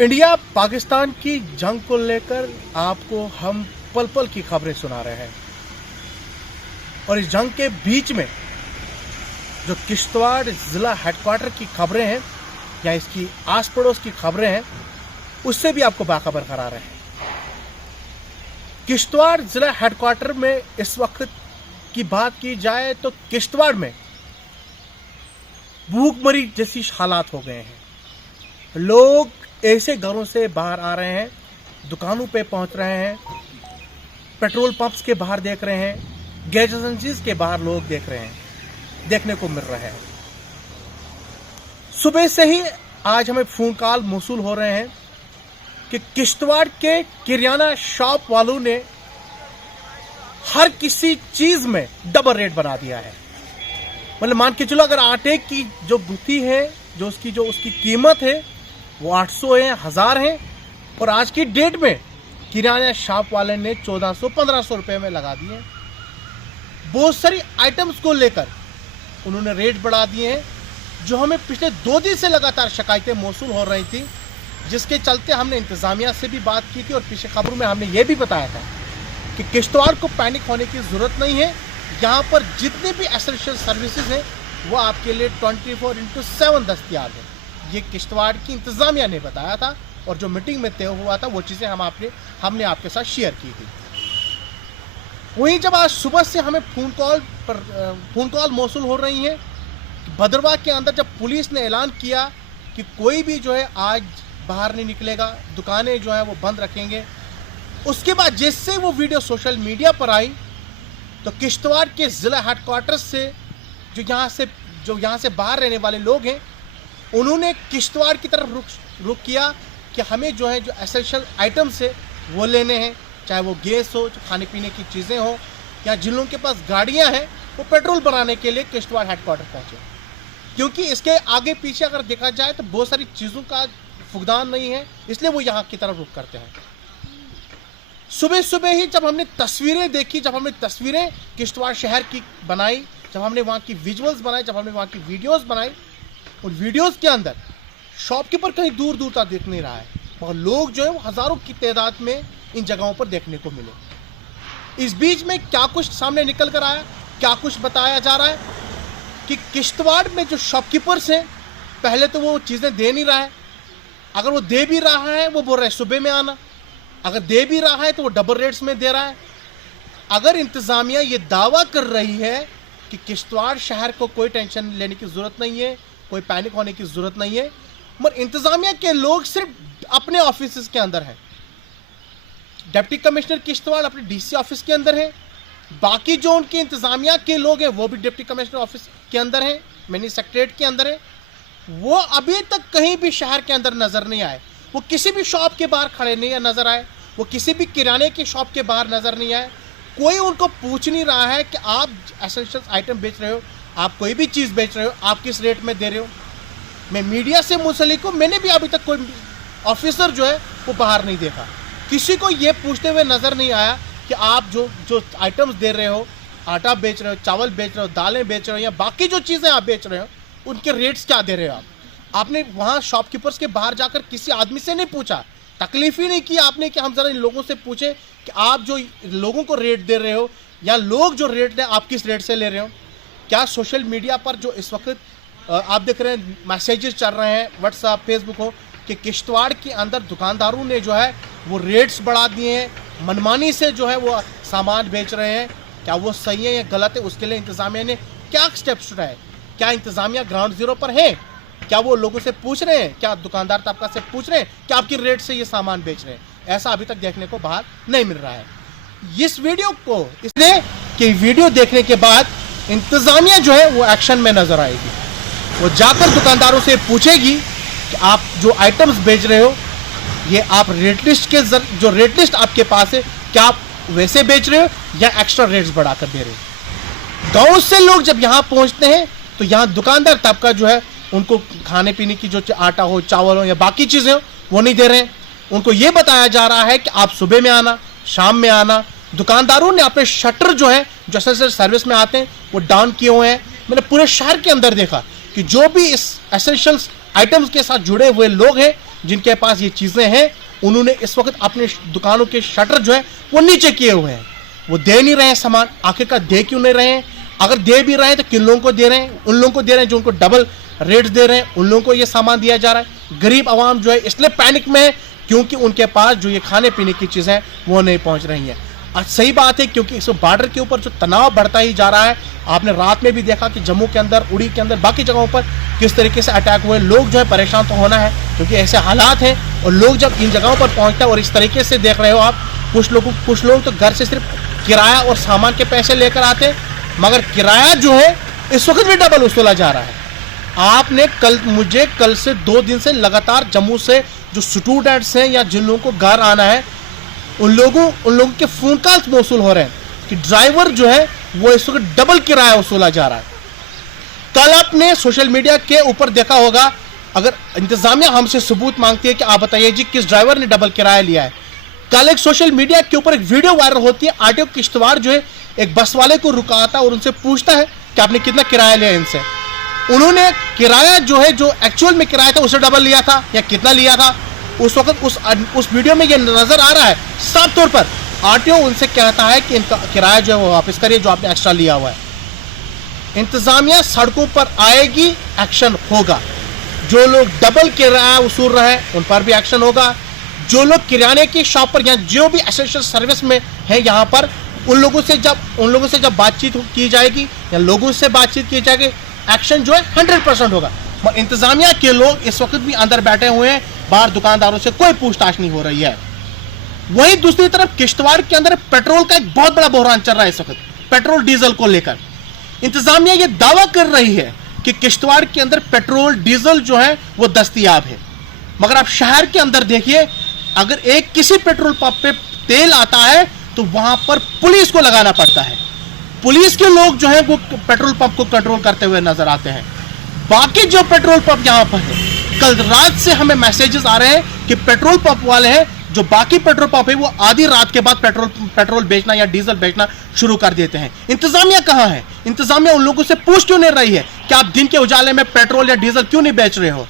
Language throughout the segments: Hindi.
इंडिया पाकिस्तान की जंग को लेकर आपको हम पल पल की खबरें सुना रहे हैं और इस जंग के बीच में जो किश्तवाड़ ज़िला हेडक्वार्टर की खबरें हैं या इसकी आस पड़ोस की खबरें हैं उससे भी आपको बाखबर करा रहे हैं। किश्तवाड़ ज़िला हेडक्वार्टर में इस वक्त की बात की जाए तो किश्तवाड़ में भूखमरी जैसी हालात हो गए हैं। लोग ऐसे घरों से बाहर आ रहे हैं, दुकानों पे पहुंच रहे हैं, पेट्रोल पंप्स के बाहर देख रहे हैं, गैस एजेंसीज के बाहर लोग देखने को मिल रहा है। सुबह से ही आज हमें फोन कॉल मौसूल हो रहे हैं कि किश्तवाड़ के किराना शॉप वालों ने हर किसी चीज में डबल रेट बना दिया है। मतलब मान के चलो, अगर आटे की जो गुत्थी है, जो उसकी कीमत है वो 800 है, 1000 है, और आज की डेट में किराना शॉप वाले ने 1400-1500 रुपए में लगा दिए। बहुत सारी आइटम्स को लेकर उन्होंने रेट बढ़ा दिए हैं, जो हमें पिछले 2 दिन से लगातार शिकायतें मौसूल हो रही थी, जिसके चलते हमने इंतजामिया से भी बात की थी और पिछले खबरों में हमने ये भी बताया था कि किश्तवाड़ को पैनिक होने की जरूरत नहीं है। यहाँ पर जितनी भी एसेंशियल सर्विसेज हैं वो आपके लिए 24/7 दस्तयाब है। ये किश्तवाड़ की इंतजामिया ने बताया था और जो मीटिंग में तय हुआ था वो चीज़ें हमने आपके साथ शेयर की थी। वहीं जब आज सुबह से हमें फोन कॉल मौसूल हो रही है, भद्रवाह के अंदर जब पुलिस ने ऐलान किया कि कोई भी जो है आज बाहर नहीं निकलेगा, दुकानें जो है वो बंद रखेंगे, उसके बाद जैसे वो वीडियो सोशल मीडिया पर आई तो किश्तवाड़ के ज़िला हेडक्वार्टर से जो यहाँ से बाहर रहने वाले लोग हैं उन्होंने किश्तवाड़ की तरफ रुख किया कि हमें जो है जो एसेंशियल आइटम्स है वो लेने हैं, चाहे वो गैस हो, खाने पीने की चीज़ें हो, या जिन लोगों के पास गाड़ियां हैं वो पेट्रोल भराने के लिए किश्तवाड़ हेडक्वार्टर पहुंचे। क्योंकि इसके आगे पीछे अगर देखा जाए तो बहुत सारी चीज़ों का फुकदान नहीं है, इसलिए वो यहाँ की तरफ रुख करते हैं। सुबह सुबह ही जब हमने तस्वीरें देखी, जब हमने तस्वीरें किश्तवाड़ शहर की बनाई, जब हमने वहाँ की विजुअल्स बनाए, जब हमने वहाँ की वीडियोस बनाई, उन वीडियोस के अंदर शॉपकीपर कहीं दूर दूर तक दिख नहीं रहा है, मगर लोग जो है वो हज़ारों की तादाद में इन जगहों पर देखने को मिले। इस बीच में क्या कुछ सामने निकल कर आया, क्या कुछ बताया जा रहा है कि किश्तवाड़ में जो शॉपकीपर्स हैं पहले तो वो चीज़ें दे नहीं रहा है, अगर वो दे भी रहा है वो बोल रहा है सुबह में आना, अगर दे भी रहा है तो वो डबल रेट्स में दे रहा है। अगर इंतज़ामिया ये दावा कर रही है कि किश्तवाड़ शहर को कोई टेंशन लेने की ज़रूरत नहीं है, कोई पैनिक होने की ज़रूरत नहीं है, मगर इंतज़ामिया के लोग सिर्फ अपने ऑफिस के अंदर हैं। डिप्टी कमिश्नर किश्तवाड़ अपने डीसी ऑफिस के अंदर है, बाकी जो उनके इंतज़ामिया के लोग हैं वो भी डिप्टी कमिश्नर ऑफिस के अंदर हैं, मिनी सेक्रेटरीट के अंदर है। वो अभी तक कहीं भी शहर के अंदर नज़र नहीं आए, वो किसी भी शॉप के बाहर खड़े नहीं नज़र आए, वो किसी भी किराने की शॉप के बाहर नज़र नहीं आए। कोई उनको पूछ नहीं रहा है कि आप एसेंशियल आइटम बेच रहे हो, आप कोई भी चीज़ बेच रहे हो, आप किस रेट में दे रहे हो। मैं मीडिया से मुंसलिक हूँ, मैंने भी अभी तक कोई ऑफिसर जो है वो बाहर नहीं देखा, किसी को ये पूछते हुए नज़र नहीं आया कि आप जो आइटम्स दे रहे हो, आटा बेच रहे हो, चावल बेच रहे हो, दालें बेच रहे हो, या बाकी जो चीज़ें आप बेच रहे हो उनके रेट्स क्या दे रहे हो। आपने वहाँ शॉपकीपर्स के बाहर जाकर किसी आदमी से नहीं पूछा, तकलीफ ही नहीं की आपने कि हम ज़रा इन लोगों से पूछें कि आप जो लोगों को रेट दे रहे हो या लोग जो रेट दें आप किस रेट से ले रहे हो। क्या सोशल मीडिया पर जो इस वक्त आप देख रहे हैं मैसेजेस चल रहे हैं, व्हाट्सएप फेसबुक हो, कि किश्तवाड़ के अंदर दुकानदारों ने जो है वो रेट्स बढ़ा दिए हैं, मनमानी से जो है वो सामान बेच रहे हैं, क्या वो सही है या गलत है, उसके लिए इंतज़ामिया ने क्या स्टेप्स उठाए। क्या इंतज़ामिया ग्राउंड जीरो पर है, क्या वो लोगों से पूछ रहे हैं, क्या दुकानदार तबका से पूछ रहे हैं कि आपकी रेट से ये सामान बेच रहे हैं, ऐसा अभी तक देखने को बाहर नहीं मिल रहा है। इस वीडियो को इसलिए कि वीडियो देखने के बाद इंतज़ामिया जो है वो एक्शन में नजर आएगी, वो जाकर दुकानदारों से पूछेगी कि आप जो आइटम्स बेच रहे हो ये आप रेट लिस्ट के जो रेट लिस्ट आपके पास है क्या आप वैसे बेच रहे हो या एक्स्ट्रा रेट्स बढ़ाकर दे रहे हो। गाँव से लोग जब यहाँ पहुँचते हैं तो यहाँ दुकानदार तबका जो है उनको खाने पीने की जो आटा हो, चावल हो या बाकी चीज़ें हो वो नहीं दे रहे हैं, उनको ये बताया जा रहा है कि आप सुबह में आना, शाम में आना। दुकानदारों ने अपने शटर जो है जो एसेंशियल सर्विस में आते हैं वो डाउन किए हुए हैं। मैंने पूरे शहर के अंदर देखा कि जो भी इस एसेंशियल आइटम्स के साथ जुड़े हुए लोग हैं जिनके पास ये चीजें हैं, उन्होंने इस वक्त अपने दुकानों के शटर जो है वो नीचे किए हुए हैं। वो दे नहीं रहे हैं सामान, आखिरकार दे क्यों नहीं रहे हैं? अगर दे भी रहे हैं तो किन लोगों को दे रहे हैं? उन लोगों को दे रहे हैं जो उनको डबल रेट्स दे रहे हैं, उन लोगों को ये सामान दिया जा रहा है। गरीब आवाम जो है इसलिए पैनिक में है क्योंकि उनके पास जो ये खाने पीने की चीजें हैं वो नहीं पहुंच रही हैं। सही बात है, क्योंकि इस बॉर्डर के ऊपर जो तनाव बढ़ता ही जा रहा है। आपने रात में भी देखा कि जम्मू के अंदर, उड़ी के अंदर, बाकी जगहों पर किस तरीके से अटैक हुए। लोग जो है परेशान तो होना है क्योंकि ऐसे हालात हैं, और लोग जब इन जगहों पर पहुंचते हैं और इस तरीके से देख रहे हो आप, कुछ लोग तो घर से सिर्फ किराया और सामान के पैसे लेकर आते हैं, मगर किराया जो है इस वक्त भी डबल वसूला जा रहा है। आपने मुझे कल से 2 दिन से लगातार जम्मू से जो स्टूडेंट्स हैं या जिन लोगों को घर आना है, उन लोगों के फोन कॉल्स मौसूल हो रहे हैं कि ड्राइवर जो है वो इस वक्त डबल किराया वसूला जा रहा है। कल आपने सोशल मीडिया के ऊपर देखा होगा, अगर इंतजामिया हमसे सबूत मांगती है कि आप बताइए जी किस ड्राइवर ने डबल किराया लिया है। कल एक सोशल मीडिया के ऊपर एक वीडियो वायरल होती है, आरटीओ किश्तवाड़ जो है एक बस वाले को रुकाता है और उनसे पूछता है कि आपने कितना किराया लिया इनसे। उन्होंने किराया जो है, जो एक्चुअल में किराया था, उसे डबल लिया था या कितना लिया था उस वक्त उस वीडियो में ये नजर आ रहा है साफ तौर पर। आरटीओ उनसे कहता है कि इनका किराया जो है वो वापस करिए जो आपने एक्स्ट्रा लिया हुआ है। इंतजामिया सड़कों पर आएगी, एक्शन होगा। जो लोग डबल किराया वसूल रहे हैं उन पर भी एक्शन होगा। जो लोग किराने की शॉप पर या जो भी एसेंशियल सर्विस में है यहाँ पर, उन लोगों से जब बातचीत की जाएगी या लोगों से बातचीत की जाएगी, एक्शन जो है 100% होगा। इंतजामिया के लोग इस वक्त भी अंदर बैठे हुए हैं, बाहर दुकानदारों से कोई पूछताछ नहीं हो रही है। वहीं दूसरी तरफ किश्तवाड़ के अंदर पेट्रोल का एक बहुत बड़ा बहरान चल रहा है इस वक्त, पेट्रोल डीजल को लेकर। इंतजामिया ये दावा कर रही है कि किश्तवाड़ के अंदर पेट्रोल डीजल जो है वो दस्तयाब है, मगर आप शहर के अंदर देखिए, अगर किसी पेट्रोल पंप पे तेल आता है तो वहां पर पुलिस को लगाना पड़ता है। पुलिस के लोग जो है वो पेट्रोल पंप को कंट्रोल करते हुए नजर आते हैं। बाकी जो पेट्रोल पंप यहां पर है, कल रात से हमें मैसेजेस आ रहे हैं कि पेट्रोल पंप वाले हैं जो बाकी पेट्रोल पंप है वो आधी रात के बाद पेट्रोल बेचना या डीजल बेचना शुरू कर देते हैं। इंतजामिया कहां है? इंतजामिया उन लोगों से पूछ क्यों नहीं रही है कि आप दिन के उजाले में पेट्रोल या डीजल क्यों नहीं बेच रहे हो?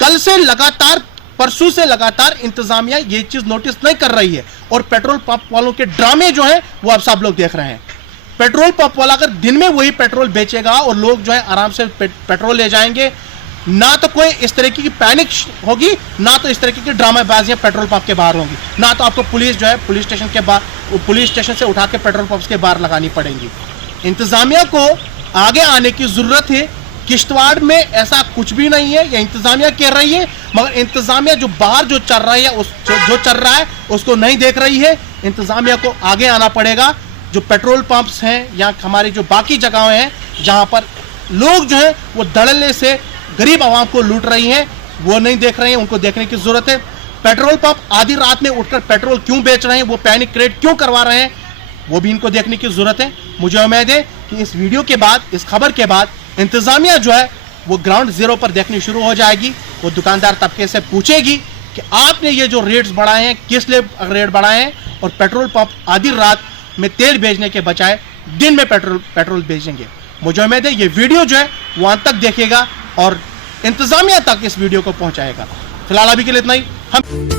कल से लगातार, परसों से लगातार इंतजामिया ये चीज नोटिस नहीं कर रही है, और पेट्रोल पंप वालों के ड्रामे जो है वो अब सब लोग देख रहे हैं। पेट्रोल पंप वाला अगर दिन में वही पेट्रोल बेचेगा और लोग जो है आराम से पेट्रोल ले जाएंगे, ना तो कोई इस तरीके की पैनिक होगी, ना तो इस तरीके की ड्रामेबाजियां पेट्रोल पंप के बाहर होंगी, ना तो आपको पुलिस जो है पुलिस स्टेशन से उठा के पेट्रोल पंप के बाहर लगानी पड़ेंगी। इंतजामिया को आगे आने की जरूरत है। किश्तवाड़ में ऐसा कुछ भी नहीं है, ये इंतजामिया कह रही है, मगर इंतजामिया जो बाहर जो चल रहा है जो चल रहा है उसको नहीं देख रही है। इंतजामिया को आगे आना पड़ेगा। जो पेट्रोल पंप्स हैं या हमारी जो बाकी जगहें हैं जहां पर लोग जो है वो धड़ल्ले से गरीब आवाम को लूट रही हैं, वो नहीं देख रहे हैं, उनको देखने की जरूरत है। पेट्रोल पंप आधी रात में उठकर पेट्रोल क्यों बेच रहे हैं, वो पैनिक क्रिएट क्यों करवा रहे हैं, वो भी इनको देखने की जरूरत है। मुझे उम्मीद है कि इस वीडियो के बाद, इस खबर के बाद इंतजामिया जो है वो ग्राउंड जीरो पर देखनी शुरू हो जाएगी। वो दुकानदार तबके से पूछेगी कि आपने ये जो रेट्स बढ़ाए हैं किस लिए रेट बढ़ाए हैं, और पेट्रोल पंप आधी रात में तेल बेचने के बजाय दिन में पेट्रोल बेचेंगे। मुझे उम्मीद है ये वीडियो जो है वो अंत तक देखेगा और इंतजामिया तक इस वीडियो को पहुंचाएगा। फिलहाल अभी के लिए इतना ही। हम